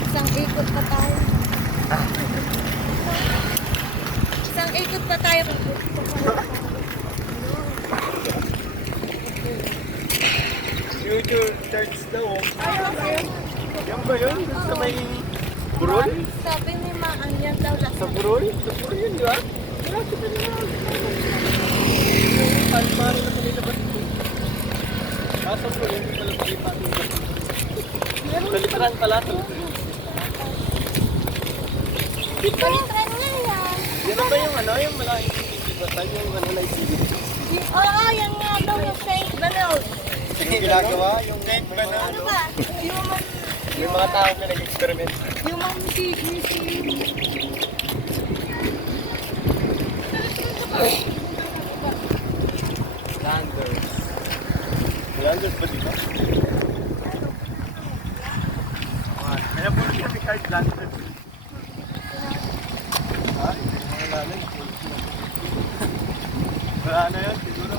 Isang ikot pa tayo. Isang ikot pa tayo. Future church daw. Yan ba yun? Sa may burol? Sabi ni Maan yan daw lang. Sa burol? Sa burol yun, di ba? Wala, kita nila. Parang na kanila ba? Sa burol, hindi pala palipat. Sa literan pala. Palitran niya yan. Yan ba yung ano? Yung malaking bibigatan? Yung ano na isipin? Oo, yan nga daw yung Saint Banal. Yung ginagawa? Yung Saint Banal? Ano ba? Human... May mga tao na nag-experiment. Human museum. Landers. Landers ba dito? Kaya po siya Richard Landers. Ha? Wala na yun, siguro.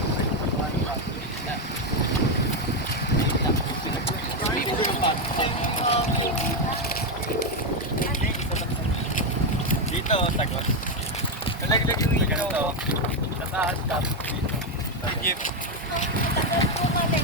Dito, sagot. Talaglag yung dito. Sa taas ka. Dito. Sa jeep. Tagal po kami.